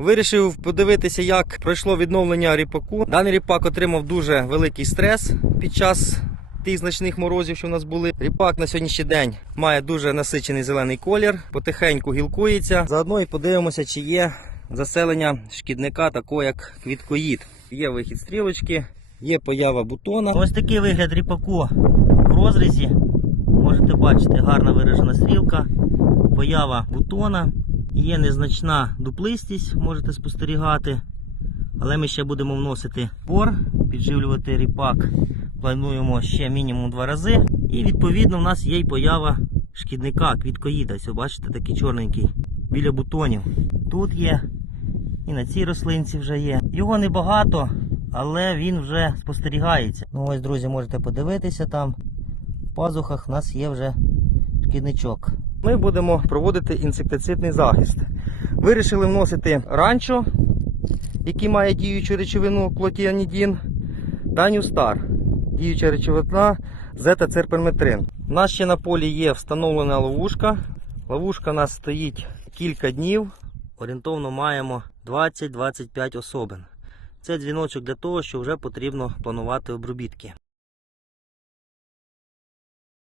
Вирішив подивитися, як пройшло відновлення ріпаку. Даний ріпак отримав дуже великий стрес під час тих значних морозів, що в нас були. Ріпак на сьогоднішній день має дуже насичений зелений колір, потихеньку гілкується. Заодно і подивимося, чи є заселення шкідника, такого як квіткоїд. Є вихід стрілочки, є поява бутона. Ось такий вигляд ріпаку в розрізі. Можете бачити, гарна виражена стрілка, поява бутона. Є незначна дуплистість, можете спостерігати. Але ми ще будемо вносити пор, підживлювати ріпак. Плануємо ще мінімум два рази. І відповідно в нас є й поява шкідника, квіткоїда. Ось бачите, такий чорненький біля бутонів. Тут є, і на цій рослинці вже є. Його небагато, але він вже спостерігається. Ну ось, друзі, можете подивитися там. В пазухах в нас є вже шкідничок. Ми будемо проводити інсектицидний захист. Вирішили вносити ранчо, який має діючу речовину клотіанідін, та Нюстар, діюча речовина зета-церперметрин. У нас ще на полі є встановлена ловушка. Ловушка у нас стоїть кілька днів. Орієнтовно маємо 20-25 особин. Це дзвіночок для того, що вже потрібно планувати обробітки.